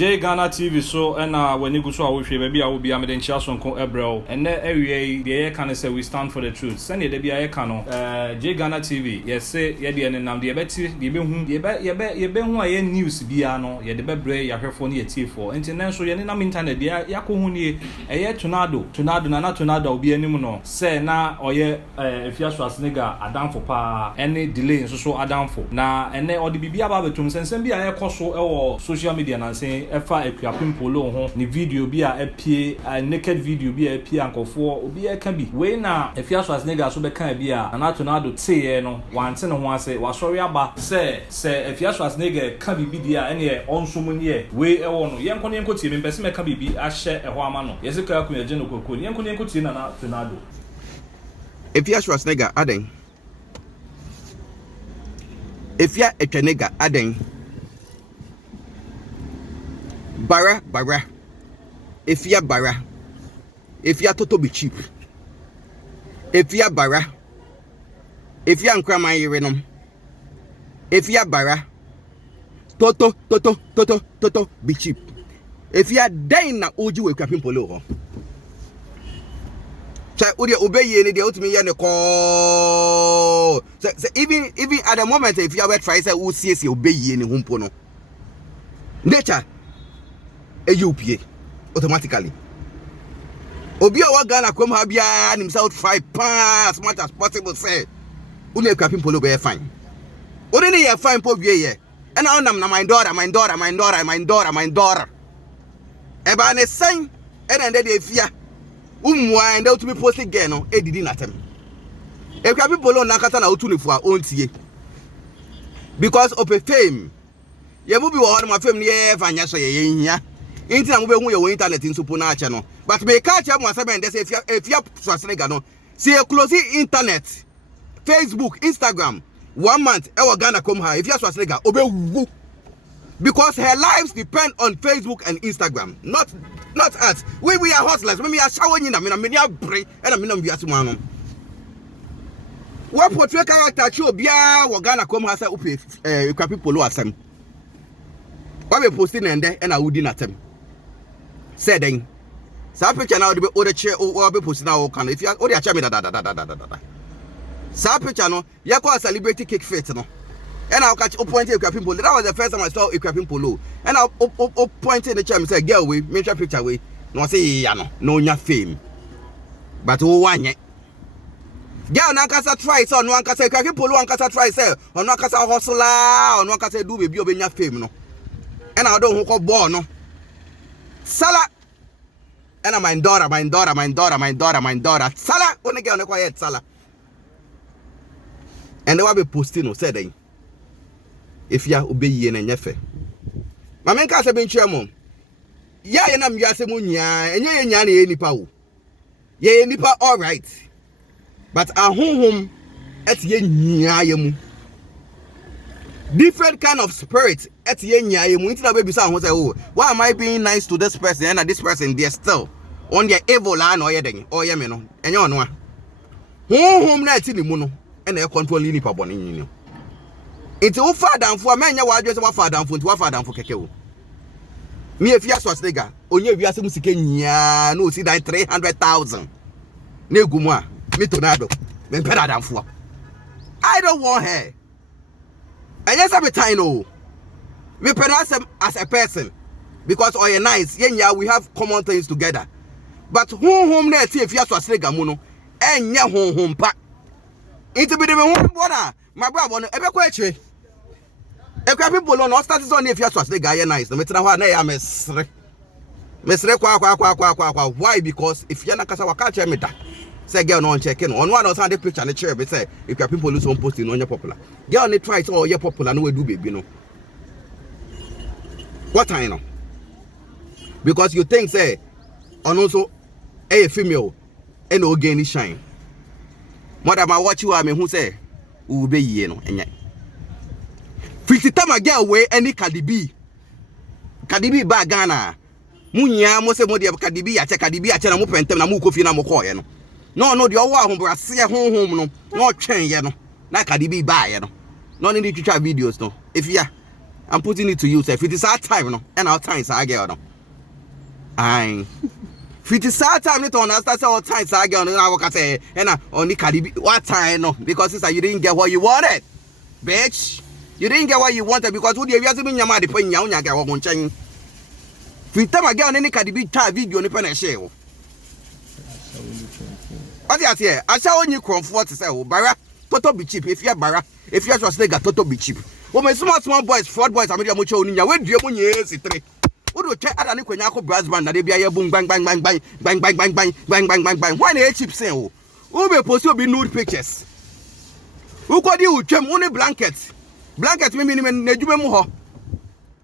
J Ghana TV so and when you go so I wish baby I will be amid in Chasonko Ebrel and then every the can say we stand for the truth. Send it be a cano. J Ghana TV, yes, say Yedi and Nam the Betty, the Behum, ye be who I news biano, ye the bebre, ya her phone ye T4. International Yanam internet, ya Yakuhuni, a ye tornado, nana tornado be any mono. Say na or ye Afia Schwarzenegger, a down for pa, any delay so a down for. Na and then or the Bibia Babatum, send be a cost or social media and saying Afia Akuapem Poloo ho ni video bi a apie naked video bi a apie ankofo obi e ka bi we na Afia Schwarzenegger so be kan bi a anato na do teye no wante ne ho ase wasori aba se Afia Schwarzenegger ka bi di a ene onso mu ne we e wo no yenko ne yenko tie me pese me ka bi ahye e ho ama no yese ka akun agye no kokko yenko ne yenko tie na tonado Afia Schwarzenegger aden Afia Schwarzenegger aden Bara, Afia bara, Afia toto be cheap. Afia bara, Afia nkrama yerenom. Afia bara, toto be cheap. Afia den na oji we Akuapem Poloo ho. Say odi obeye ni de otimi ye ne ko. Say even at the moment if you were try say wo siesie obeye ni humpo no. Nature AUPA automatically. Obi a Ghana come have ya himself try as much as possible say uni Akuapem Poloo be fine. Only you fine po wie ye. And now na my daughter. Eba ne sign and then they fear. Umwa and out to be posted again no e didi natem. Akuapem Poloo na kata na otu ne fu a ontie. Because of a fame. Ye mu bi wo ho ma fame ne ye fanya so ye hia. Inti na mo be hu ye internet nso na ache no. But me catch am one seven dey say Afia Schwarzenegger no. See a close internet, Facebook, Instagram. 1 month e wo Ghana come here Afia Schwarzenegger obewu. Because her lives depend on Facebook and Instagram, not us. We are hustlers. We are showing in me are brain and me no be asuma no. What portray character show bia wo Ghana come here say Akuapem Poloo asem. What we posting and there and I would not them. Said then, some picture now the other chair or be posting now can if you or the chair me da. Some picture no, you call celebrity cake fete no. And I'll catch up pointing Akuapem Poloo. That was the first time I saw Akuapem Poloo. And I'll point in the chair and say, girl, we make your picture way. No, say, yeah, no, your fame. But who want it? Girl, no kasa try so, no one can say Akuapem Poloo, one kasa try say, or no kasa hustler, or no kasa do baby over your fame no. And I don't hook up born no. Sala. And I'm my daughter. Sala. Only get on the quiet, Sala. And they will be posting no said then. If you obey ye and yefe. My man can't say ben chairman. Ya na mbiase munya, enye nya na nipa wo. Ye nipa all right. But ahonhom et ye nya ye mu. Different kind of spirit at ye nya ye mu. Inti baby say oh, why am I being nice to this person and this person there still on their evil line or ye den or ye me no. Enye ono a. Honhom na ati ni mu no e na e control nipa boni yin. Inti wo fa danfo ma nya wa adwe se wa fa danfo inti wa fa danfo keke wo. Me Afia Schwarzenegger onye wiase mu sike nya no si dan 300,000 na egumu a me tornado me peda danfo. I don't want her. And yes, every time no, we pronounce them as a person because we are nice. Yeah, we have common things together. But home na ti Afia Schwarzenegger mu no, enya home pa. It be the home bona. My brother no ebe kwa eche. Akuapem Poloo no start is on Afia Schwarzenegger yeah nice. No me tena ho na ya mesre. Mesre kwa. Why? Because if you na kasa waka che me da. Say girl no check in. On one or the picture the chair be say if Akuapem Poloo so posting no popular. Girl ni try so you popular no we do baby no. What I know? Because you think say on also a female and no gain shine. Mother ma watch you me who say who be ye no enya. 50 time a girl way any Cardi B ba Ghana. Munya mo se mo de Cardi B ache na mo pentem na mo kofi na mo koye no. No, the owa home brase home no twen ye no. Na Cardi B ba ye no. No need to try videos no. If ya I'm putting it to you, sir. If it is our time, no, and our time is our girl, no. Aye. If it is our time, no, that's our time is our girl, no. I can say, and only Kadibi, what time, no, because it's you didn't get what you wanted, bitch. You didn't get what you wanted because who you have been your money paying you, you get one chain. If you tell my girl, any Kadibi tie video, any pen and share. What you say? I shall only comfort to say, oh, Barra, Toto be cheap. If you're Barra, if you're Schwarzenegger, Toto be cheap. Oh, my small boys, fraud boys, I'm much on your way, dear Munye, is it? What do you check at Aniquanaco brass band that they be a boom, bang, bang, bang, bang, bang, bang, bang, bang, bang, bang, bang, bang. Why they cheap say, oh, who will post to be nude pictures? Who could you trim only blankets? Blankets, me, Nejumo.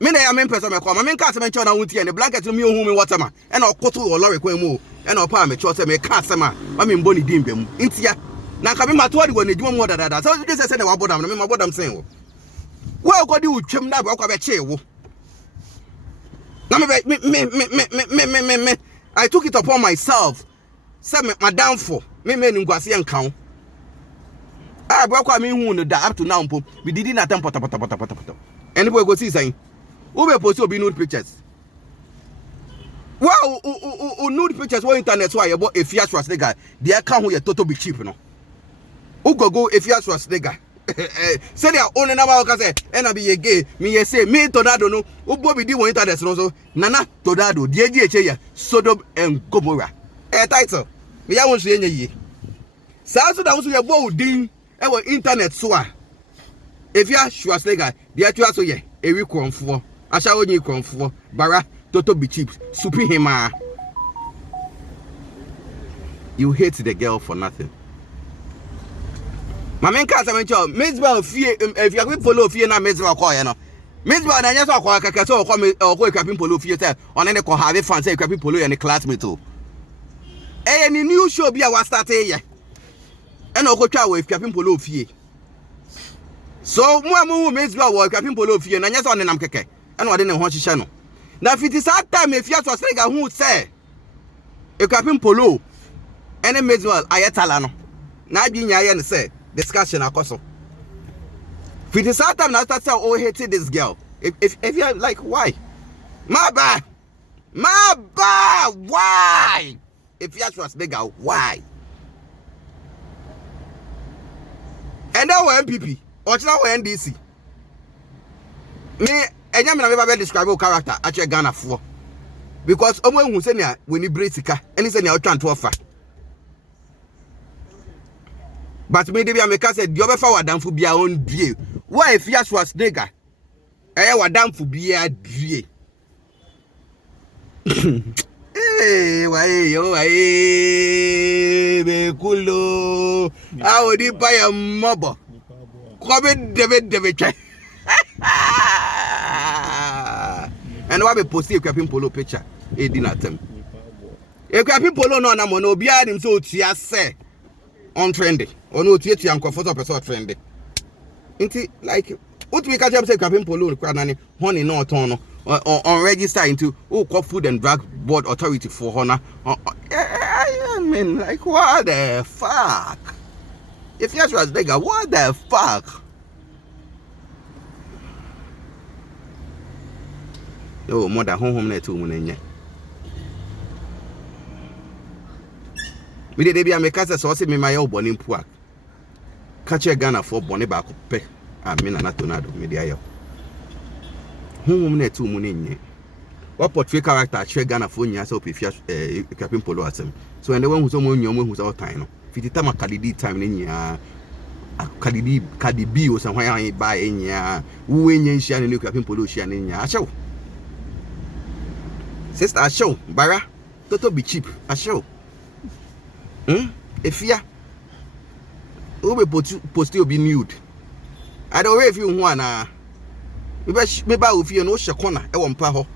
Many I mean, person, I mean, Casaman, and the blanket to me, whom in waterman, and I'll go to a lorry quemo, and I'll palm a choice, and make Casama, I mean, Bonnie Dimbem, Intia. Now, coming my 20 when they do more than that. So, this is what I'm saying. Well, God, you trim that walk of a chair. I took it upon myself. Said my downfall. Me in Guasian count. I broke me who the up to now. We didn't attempt pota. Anyway, go see saying. Who will post be nude pictures? Wow, nude pictures. What internet? Why about Afia Schwarzenegger? The account who you total be cheap, no? Who go Afia Schwarzenegger? Say they are only number say and I be a gay. Me say me Tornado no. Who Bobby di one internet no Nana Tornado. DGH Sodom and Gomorrah. Title. Me I want to say ye. So that was your bow ding. Our internet so. Afia Schwarzenegger. The actual so ye. A week on for. I shall only come for Barra Toto be cheap. Supi hima. You hate the girl for nothing. My main cast, I mentioned Miss Bell fear if you have follow fear na Miss Bell call no. Miss Bell na nyasa kwa kakaso kwa me or Akuapem Poloo fear tell on any ko have fun say Akuapem Poloo and the classmate too. Any new show be a was start here. And go try with Akuapem Poloo fear. So mo Miss Bell or Akuapem Poloo fear na nyasa on nam keke. And what didn't want to channel. Now if it is that time if you have to say who say Akuapem Poloo and Miss Bell ayetala no. Na bi nya ye say discussion akoso. If it is that time now start say oh hated this girl. If you're like why? My bad, why? If you trust bigger, why? And now we're MPP or now we're NDC. Me and I'm never describe your character at your Ghana for because who say when you break and he said you're trying to offer. But maybe I make say the other for down for be our own view. Why if Afia Schwarzenegger? I down for be a view. Hey, why yo be cool. I would buy a mobile. Come David. And why be posting Akuapem Poloo picture? A dinner time. Akuapem Poloo no na mo no be him so tia say on trendy. Or no theatre and comfort of a trendy. Inti like what we catch up say Akuapem Poloo kwanani honey no turn on register into Food and Drug Board Authority for honor. I mean like what the fuck? If you was nigga, what the fuck? Yo, more than home net 2 million. Me dey be a make us so say me my old born in Puak. Catch a Ghana for bonny back pay. I mean an Tornado media yo. Home net 2 million. What portray character share Ghana for nya so if you Akuapem Poloo asem. So and the one who's someone who's all time. If it time a Kadidi time in ya Kadibi or somewhere I buy in ya who in ya share new Akuapem Poloo share in ya show. Sister I show Barra Toto be cheap I show. If ya who be post you be nude. I don't know if you wanna maybe if you know Shakona I won't paho.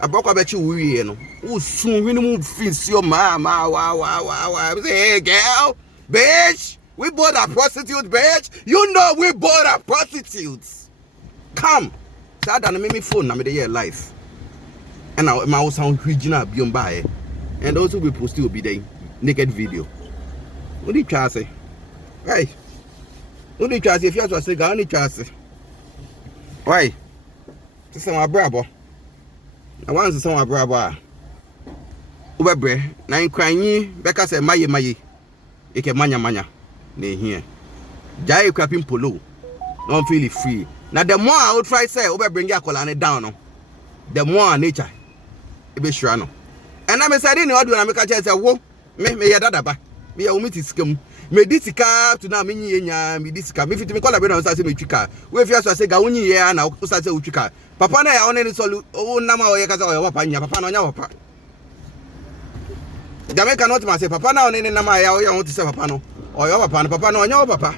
I broke about you we no. Who soon when you feel your mama wow. Hey girl, bitch, we bought a prostitute, bitch. You know we bought a prostitutes. Come. That done make me phone na me the year life. And now my house sound original beyond by. And also we post will be there naked video. What do you try say? Right. What do you try say if you have to say only try say? Why? to say my brabo. I want to say my brabo. Ubebre, na nkranyi beka say maye. Eke manya. Ne here. Jai Akuapem Poloo. Don't feel it free. Now the more I will try say over bring your colony down, no, the more nature it be sure no. And I'm saying in order to make a chance wo me ya dada ba. Me ya umiti scam. Me this car to now me nya me this car. Me fit me call abi na say me twika. We fi so say ga unyi ye na say utwika. Papa na ya only so o na ma o ye ka say o papa nya papa na nya papa. Jamaica not ma say papa na only na ma ya o want to say papa no. O yo papa na nya papa.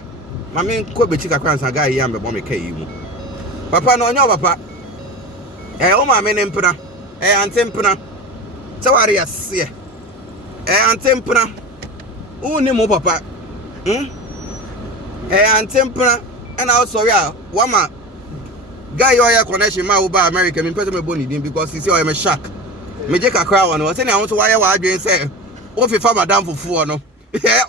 Mami ko be chika kwansa ga yi ambe bo me kai mu. Papa no onyo papa. O ma me nempra. Antempra. So wari ase. Antempra. Uni mo papa. Antempra. And also ya wama guy yo ya connection ma uba America me person me boni din because he say I am a shark. Me je kakra won o say na won to wire wa adwen say o fi fa madam fufu no.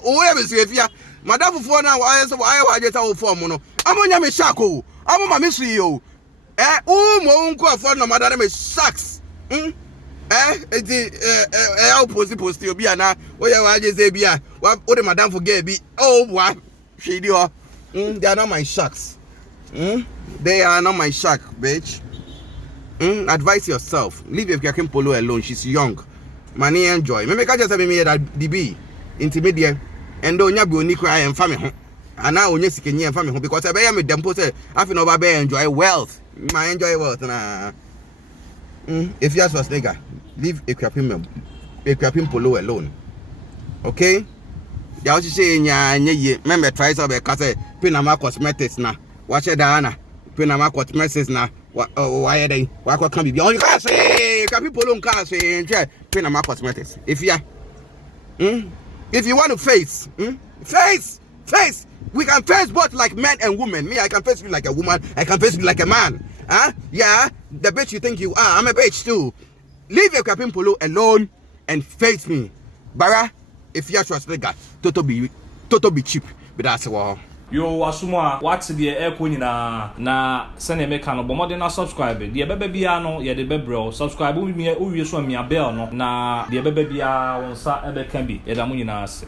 O ya be su efia. Madam fufu na wire so wire wa adwen ta o form no. Amonya me shark o. Amo ma me su yi o. Mo nko afọ no madam me sharks. I'll post you be na o ya wa adwen say bia o de madam for get bi. Oh wa she di o. They are not my sharks. They are not my shark, bitch. Advise yourself. Leave Akuapem Poloo alone. She's young. Money enjoy. Me make her just me that DB intermediate. And don't you be only cry and family. And now only sikenye and family because I be me dem post say I feel no be enjoy wealth. My enjoy wealth na. Afia Schwarzenegger, leave Akuapem Poloo alone. Okay? Ya o say nya ye. Me try so be ka say Pinama cosmetics na. Watch it down. Pinama cosmetics na. Why they? Why can't be on class? Akuapem Poloo class. Pinama cosmetics. If you want to face, face. We can face both like men and women. Me, I can face you like a woman. I can face you like a man. Yeah, the bitch you think you are. I'm a bitch too. Leave Akuapem Poloo alone and face me. Bara, Afia Schwarzenegger, Toto be cheap. But that's all. Yo asuma what the airco na send me can no more na subscribe the bebe bia no ye de bebrel subscribe we so me bell no na the bebe bia won sa ebe kan bi ye da mu nyina ase.